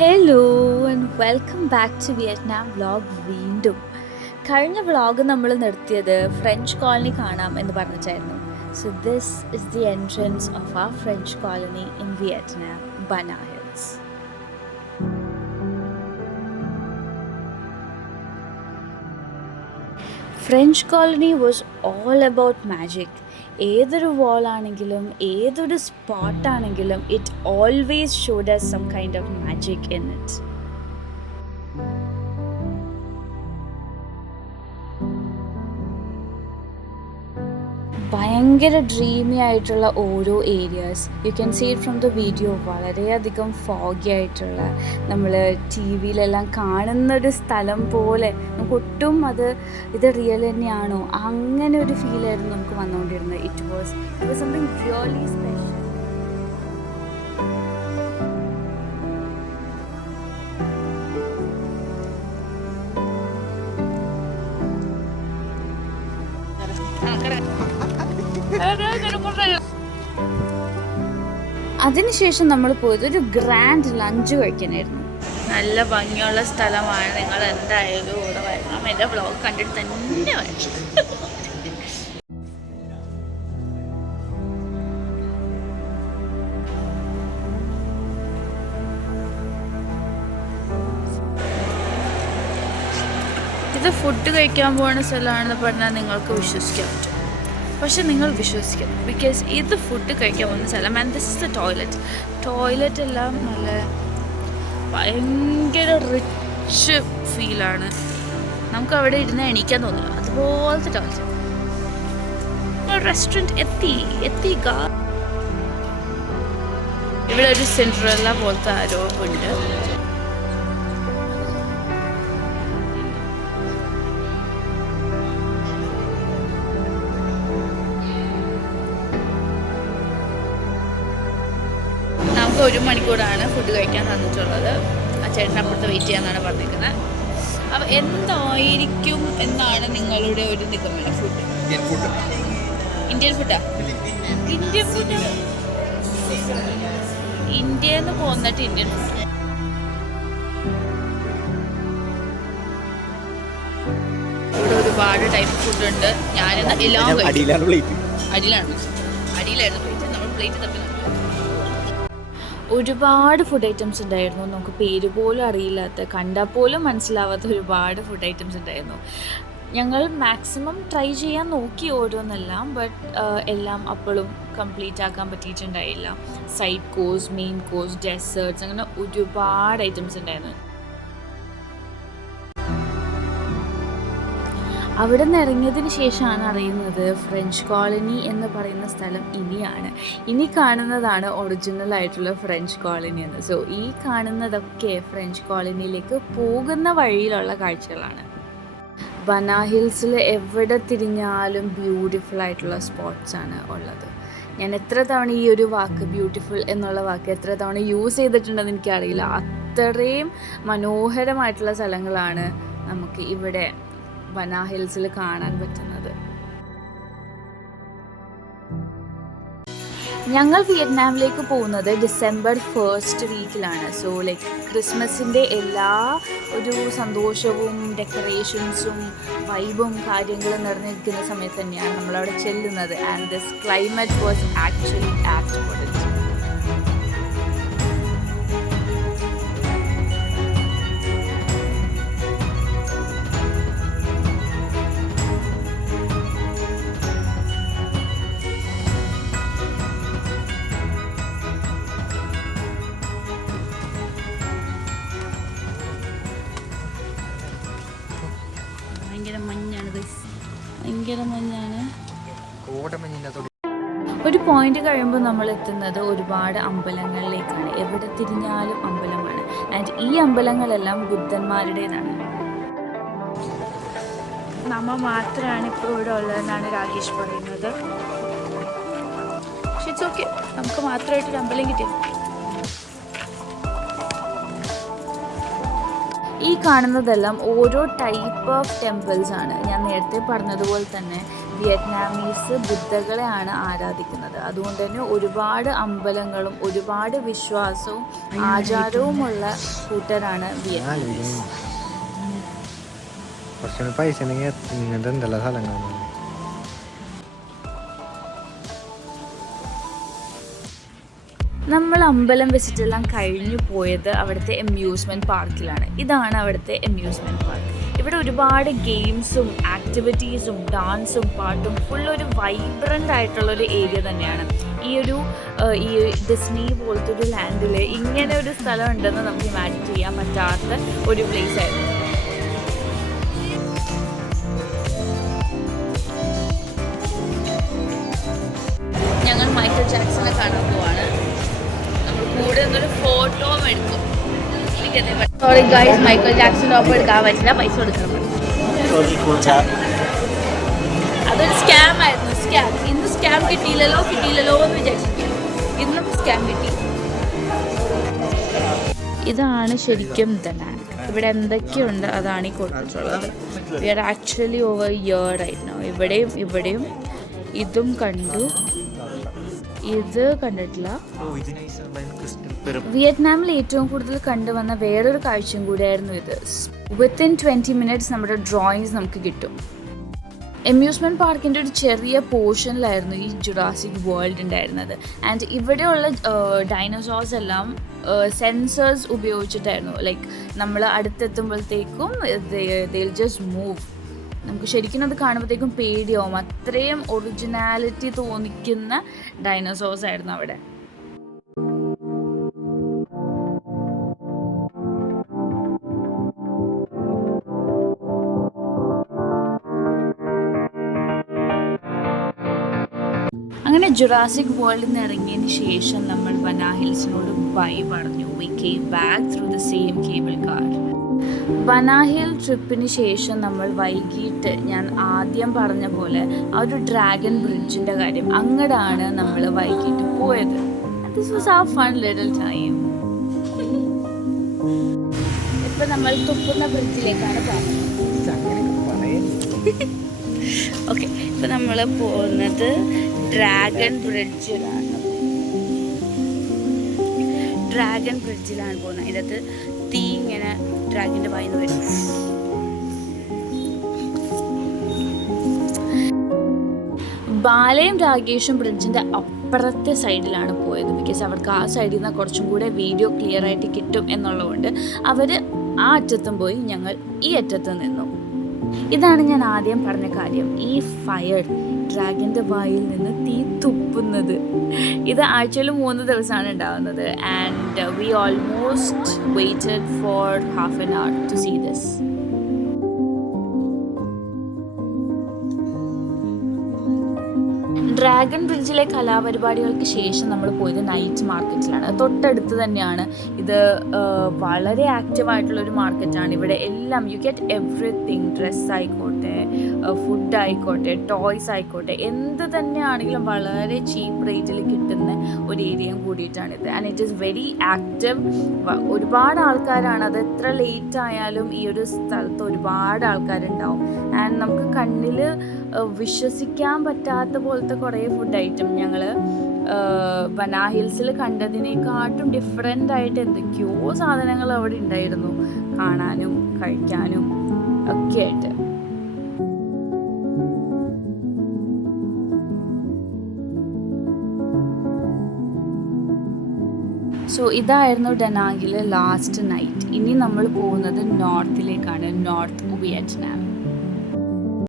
Hello and welcome back to Vietnam vlog വീണ്ടും. കഴിഞ്ഞ vlog നമ്മൾ നിർത്തിയത് ഫ്രഞ്ച് കോളനി കാണാം എന്ന് പറഞ്ഞിട്ടായിരുന്നു. So this is the entrance of ആ French colony in Vietnam, Ba Na Hills. French colony was all about magic. ഏതൊരു വാളാണെങ്കിലും ഏതൊരു സ്പോട്ടാണെങ്കിലും it always showed us some kind of magic in it. ഭയങ്കര ഡ്രീമി ആയിട്ടുള്ള ഓരോ areas you can see it from the video. വളരെയധികം foggy ആയിട്ടുള്ള നമ്മൾ ടി വിയിലെല്ലാം കാണുന്നൊരു സ്ഥലം പോലെ നമുക്ക് ഒട്ടും ഇത് റിയൽ തന്നെയാണോ അങ്ങനെ ഒരു ഫീലായിരുന്നു നമുക്ക് വന്നുകൊണ്ടിരുന്നത്. It was something really special. അതിനുശേഷം നമ്മൾ പോയത് ഒരു ഗ്രാൻഡ് ലഞ്ച് കഴിക്കാനായിരുന്നു. നല്ല ഭംഗിയുള്ള സ്ഥലമാണ്. നിങ്ങൾ എന്തായാലും ഇവിടെ വരണം. എൻ്റെ വ്ളോഗ് കണ്ടിട്ട് തന്നെ വരണം. ഇത് ഫുഡ് കഴിക്കാൻ പോകുന്ന സ്ഥലമാണെന്ന് പറഞ്ഞാൽ നിങ്ങൾക്ക് വിശ്വസിക്കാൻ പറ്റും. പക്ഷെ നിങ്ങൾ വിശ്വസിക്കണം, ബിക്കോസ് ഇത് ഫുഡ് കഴിക്കാൻ പോകുന്ന സ്ഥലം. And this is the toilet എല്ലാം നല്ല ഭയങ്കര റിച്ച് ഫീലാണ്. നമുക്ക് അവിടെ ഇരുന്ന് എണീക്കാൻ തോന്നില്ല, അതുപോലത്തെ ടോയ്ലറ്റ്. റെസ്റ്റോറൻറ്റ് എത്തി. ഇവിടെ ഒരു സിൻഡ്രല്ല പോലത്തെ ആരോ ഉണ്ട്. നമുക്ക് 1 മണിക്കൂറാണ് ഫുഡ് കഴിക്കാൻ തന്നിട്ടുള്ളത്. ആ ചേട്ടൻ അപ്പുറത്ത് വെയിറ്റ് ചെയ്യാന്നാണ് പറഞ്ഞിരിക്കുന്നത്. അപ്പോൾ എന്തായിരിക്കും എന്നാണ് നിങ്ങളുടെ ഒരു നിഗമനം? ഫുഡ് ഇന്ത്യൻ ഫുഡാ? ഇന്ത്യയിൽ നിന്ന് പോന്നിട്ട് ഇന്ത്യൻ ഫുഡ്. ഇവിടെ ഒരുപാട് ടൈപ്പ് ഫുഡുണ്ട്. ഞാനെന്നാ എല്ലാം അടിയിലായിരുന്നു പ്ലേറ്റ്. നമ്മൾ പ്ലേറ്റ് തപ്പി ഒരുപാട് ഫുഡ് ഐറ്റംസ് ഉണ്ടായിരുന്നു. നമുക്ക് പേര് പോലും അറിയില്ലാത്ത, കണ്ടാൽ പോലും മനസ്സിലാവാത്ത ഒരുപാട് ഫുഡ് ഐറ്റംസ് ഉണ്ടായിരുന്നു. ഞങ്ങൾ മാക്സിമം ട്രൈ ചെയ്യാൻ നോക്കി ഓരോന്നെല്ലാം, ബട്ട് എല്ലാം അപ്പോഴും കംപ്ലീറ്റ് ആക്കാൻ പറ്റിയിട്ടുണ്ടായില്ല. Side course, main course, desserts, അങ്ങനെ ഒരുപാട് ഐറ്റംസ് ഉണ്ടായിരുന്നു. അവിടെ നിന്ന് ഇറങ്ങിയതിന് ശേഷമാണ് അറിയുന്നത് ഫ്രഞ്ച് കോളനി എന്ന് പറയുന്ന സ്ഥലം ഇനി കാണുന്നതാണ് ഒറിജിനൽ ആയിട്ടുള്ള ഫ്രഞ്ച് കോളനി എന്ന്. സോ ഈ കാണുന്നതൊക്കെ ഫ്രഞ്ച് കോളനിയിലേക്ക് പോകുന്ന വഴിയിലുള്ള കാഴ്ചകളാണ്. ബനാ ഹിൽസിൽ എവിടെ തിരിഞ്ഞാലും ബ്യൂട്ടിഫുൾ ആയിട്ടുള്ള സ്പോട്ട്സ് ആണ് ഉള്ളത്. ഞാൻ എത്ര തവണ ഈ ഒരു വാക്ക്, ബ്യൂട്ടിഫുൾ എന്നുള്ള വാക്ക് എത്ര തവണ യൂസ് ചെയ്തിട്ടുണ്ടെന്ന് എനിക്കറിയില്ല. അത്രയും മനോഹരമായിട്ടുള്ള സ്ഥലങ്ങളാണ് നമുക്ക് ഇവിടെ ബനാ ഹിൽസിൽ കാണാൻ പറ്റുന്നത്. ഞങ്ങൾ വിയറ്റ്നാമിലേക്ക് പോകുന്നത് ഡിസംബർ 1st വീക്കിലാണ്. സോ ക്രിസ്മസിൻ്റെ എല്ലാ ഒരു സന്തോഷവും ഡെക്കറേഷൻസും വൈബും കാര്യങ്ങളും നിറഞ്ഞിരിക്കുന്ന സമയത്ത് തന്നെയാണ് നമ്മളവിടെ ചെല്ലുന്നത്. And this climate was actually apt for it. ഭയങ്കര മഞ്ഞാണ്. ഒരു പോയിന്റ് കഴിയുമ്പോൾ നമ്മൾ എത്തുന്നത് ഒരുപാട് അമ്പലങ്ങളിലേക്കാണ്. എവിടെ തിരിഞ്ഞാലും അമ്പലമാണ്. ആൻഡ് ഈ അമ്പലങ്ങളെല്ലാം ബുദ്ധന്മാരുടേതാണ്. നമ്മ മാത്രമാണ് ഇപ്പോൾ ഇവിടെ ഉള്ളതെന്നാണ് രാകേഷ് പറയുന്നത്. പക്ഷെ ഇറ്റ്സ് ഓക്കെ, നമുക്ക് മാത്രമായിട്ടൊരു അമ്പലം കിട്ടിയത്. ഈ കാണുന്നതെല്ലാം ഓരോ ടൈപ്പ് ഓഫ് ടെമ്പിൾസ് ആണ്. ഞാൻ നേരത്തെ പറഞ്ഞതുപോലെ തന്നെ വിയറ്റ്നാമീസ് ബുദ്ധകളെയാണ് ആരാധിക്കുന്നത്. അതുകൊണ്ട് തന്നെ ഒരുപാട് അമ്പലങ്ങളും ഒരുപാട് വിശ്വാസവും ആചാരവുമുള്ള കൂട്ടരാണ് വിയറ്റ്നാമീസ്. പൈസ ഇങ്ങനത്തെ എന്തെല്ലാം സ്ഥലങ്ങളാണ്. നമ്മൾ അമ്പലം വിസിറ്റെല്ലാം കഴിഞ്ഞു പോയത് അവിടുത്തെ അമ്യൂസ്മെൻറ്റ് പാർക്കിലാണ്. ഇതാണ് അവിടുത്തെ അമ്യൂസ്മെൻറ്റ് പാർക്ക്. ഇവിടെ ഒരുപാട് ഗെയിംസും ആക്ടിവിറ്റീസും ഡാൻസും പാട്ടും ഫുള്ളൊരു വൈബ്രൻ്റ് ആയിട്ടുള്ളൊരു ഏരിയ തന്നെയാണ്. ഈ ഡിസ്നി പോലത്തെ ഒരു ലാൻഡിൽ ഇങ്ങനെ ഒരു സ്ഥലം ഉണ്ടെന്ന് നമുക്ക് ഇമാജിൻ ചെയ്യാൻ പറ്റാത്ത ഒരു പ്ലേസ് ആയിരുന്നു. ഞങ്ങൾ മൈക്കിൾ ജാക്സനെ കാണാൻ പോവാണ്. നമ്മൾ കൂടെ നിന്നൊരു ഫോട്ടോ എടുക്കും. സോറി ഗൈസ്, മൈക്കിൾ ജാക്സന്റെ ഒപ്പം എടുക്കാൻ പറ്റില്ല, പൈസ കൊടുക്കണം. അതൊരു സ്കാം ആയിരുന്നു. സ്കാം ഇന്ന് സ്കാം കിട്ടിയില്ലല്ലോ എന്ന് വിചാരിച്ചിരിക്കും. ഇന്നും സ്കാം കിട്ടി. ഇതാണ് ശരിക്കും ദ ലാൻഡ്. ഇവിടെ എന്തൊക്കെയുണ്ട് അതാണ് ഈ കൊടുത്തിട്ടുള്ളത്. We are actually over here right now. ഇവിടെയും ഇതും കണ്ടു, ഇത് കണ്ടിട്ടില്ല. വിയറ്റ്നാമിൽ ഏറ്റവും കൂടുതൽ കണ്ടുവന്ന വേറൊരു കാഴ്ചയും കൂടിയായിരുന്നു ഇത്. വിത്തിൻ 20 minutes നമ്മുടെ ഡ്രോയിങ്സ് നമുക്ക് കിട്ടും. അമ്യൂസ്മെൻറ്റ് പാർക്കിൻ്റെ ഒരു ചെറിയ പോർഷനിലായിരുന്നു ഈ ജുറാസിക് വേൾഡ് ഉണ്ടായിരുന്നത്. ആൻഡ് ഇവിടെയുള്ള ഡൈനോസോർസ് എല്ലാം സെൻസേഴ്സ് ഉപയോഗിച്ചിട്ടായിരുന്നു. ലൈക്ക് നമ്മൾ അടുത്തെത്തുമ്പോഴത്തേക്കും they'll just move. നമുക്ക് ശരിക്കും അത് കാണുമ്പോഴത്തേക്കും പേടിയാവും. അത്രയും ഒറിജിനാലിറ്റി തോന്നിക്കുന്ന ഡൈനോസോർസ് ആയിരുന്നു അവിടെ. അങ്ങനെ ജുറാസിക് വേൾഡിൽ നിന്ന് ഇറങ്ങിയതിന് ശേഷം നമ്മൾ വനാ ഹിൽസിനോട് ബൈ പറഞ്ഞു. We came back through the same cable car. Ba Na hill ട്രിപ്പിന് ശേഷം നമ്മൾ വൈകിട്ട് ഞാൻ ആദ്യം പറഞ്ഞ പോലെ ആ ഒരു ഡ്രാഗൺ ബ്രിഡ്ജിൻ്റെ കാര്യം അങ്ങടാണ് നമ്മൾ വൈകിട്ട് പോയത്. ദിസ് വാസ് ആ ഫൺ ലിറ്റിൽ ടൈം. ഇപ്പം നമ്മൾ തുപ്പുന്ന ബ്രിഡ്ജിലേക്കാണ് പോകുന്നത്. ഓക്കെ, ഇപ്പം നമ്മൾ പോകുന്നത് ഡ്രാഗൺ ബ്രിഡ്ജിലാണ് പോകുന്നത്. ഇതിനകത്ത് തീ ഇങ്ങനെ ഡ്രാഗൻ്റെ വായിൽ നിന്ന് വരും. ബാലയും രാകേഷും ബ്രിഡ്ജിൻ്റെ അപ്പുറത്തെ സൈഡിലാണ് പോയത്. ബിക്കോസ് അവർക്ക് ആ സൈഡിൽ നിന്ന് കുറച്ചും കൂടെ വീഡിയോ ക്ലിയർ ആയിട്ട് കിട്ടും എന്നുള്ളതുകൊണ്ട് അവർ ആ അറ്റത്തും പോയി, ഞങ്ങൾ ഈ അറ്റത്ത് നിന്നു. ഇതാണ് ഞാൻ ആദ്യം പറഞ്ഞ കാര്യം, ഈ ഫയർ ഡ്രാഗൻ്റെ വായിൽ നിന്ന് തീ തുപ്പുന്നത്. ഇത് ആഴ്ചയിൽ 3 ദിവസമാണ് ഉണ്ടാകുന്നത്. And we almost waited for half an hour to see this. Dragon ബ്രിഡ്ജിലെ കലാപരിപാടികൾക്ക് ശേഷം നമ്മൾ പോയത് നൈറ്റ് മാർക്കറ്റിലാണ്. തൊട്ടടുത്ത് തന്നെയാണ് ഇത്. വളരെ ആക്റ്റീവായിട്ടുള്ളൊരു മാർക്കറ്റാണ്. ഇവിടെ എല്ലാം യു ഗെറ്റ് എവ്രിതിങ്. ഡ്രസ്സ് ആയിക്കോട്ടെ, ഫുഡ് ആയിക്കോട്ടെ, ടോയ്സ് ആയിക്കോട്ടെ, എന്ത് തന്നെയാണെങ്കിലും വളരെ ചീപ്പ് റേറ്റിൽ കിട്ടുന്ന ഒരു ഏരിയയും കൂടിയിട്ടാണിത്. And it is very active. ഒരുപാട് ആൾക്കാരാണ്. അത് എത്ര ലേറ്റ് ആയാലും ഈ ഒരു സ്ഥലത്ത് ഒരുപാട് ആൾക്കാരുണ്ടാവും. ആൻഡ് നമുക്ക് കണ്ണിൽ വിശ്വസിക്കാൻ പറ്റാത്ത പോലത്തെ കുറേ ഫുഡ് ഐറ്റം ഞങ്ങൾ വനാ ഹിൽസിൽ കണ്ടതിനേക്കാട്ടും ഡിഫറെൻ്റ് ആയിട്ട് എന്തൊക്കെയോ സാധനങ്ങൾ അവിടെ ഉണ്ടായിരുന്നു, കാണാനും കഴിക്കാനും ഒക്കെ ആയിട്ട്. സോ ഇതായിരുന്നു ഡനാങ്ങിലെ ലാസ്റ്റ് നൈറ്റ്. ഇനി നമ്മൾ പോകുന്നത് നോർത്തിലേക്കാണ്, നോർത്ത് വിയറ്റ്നാം.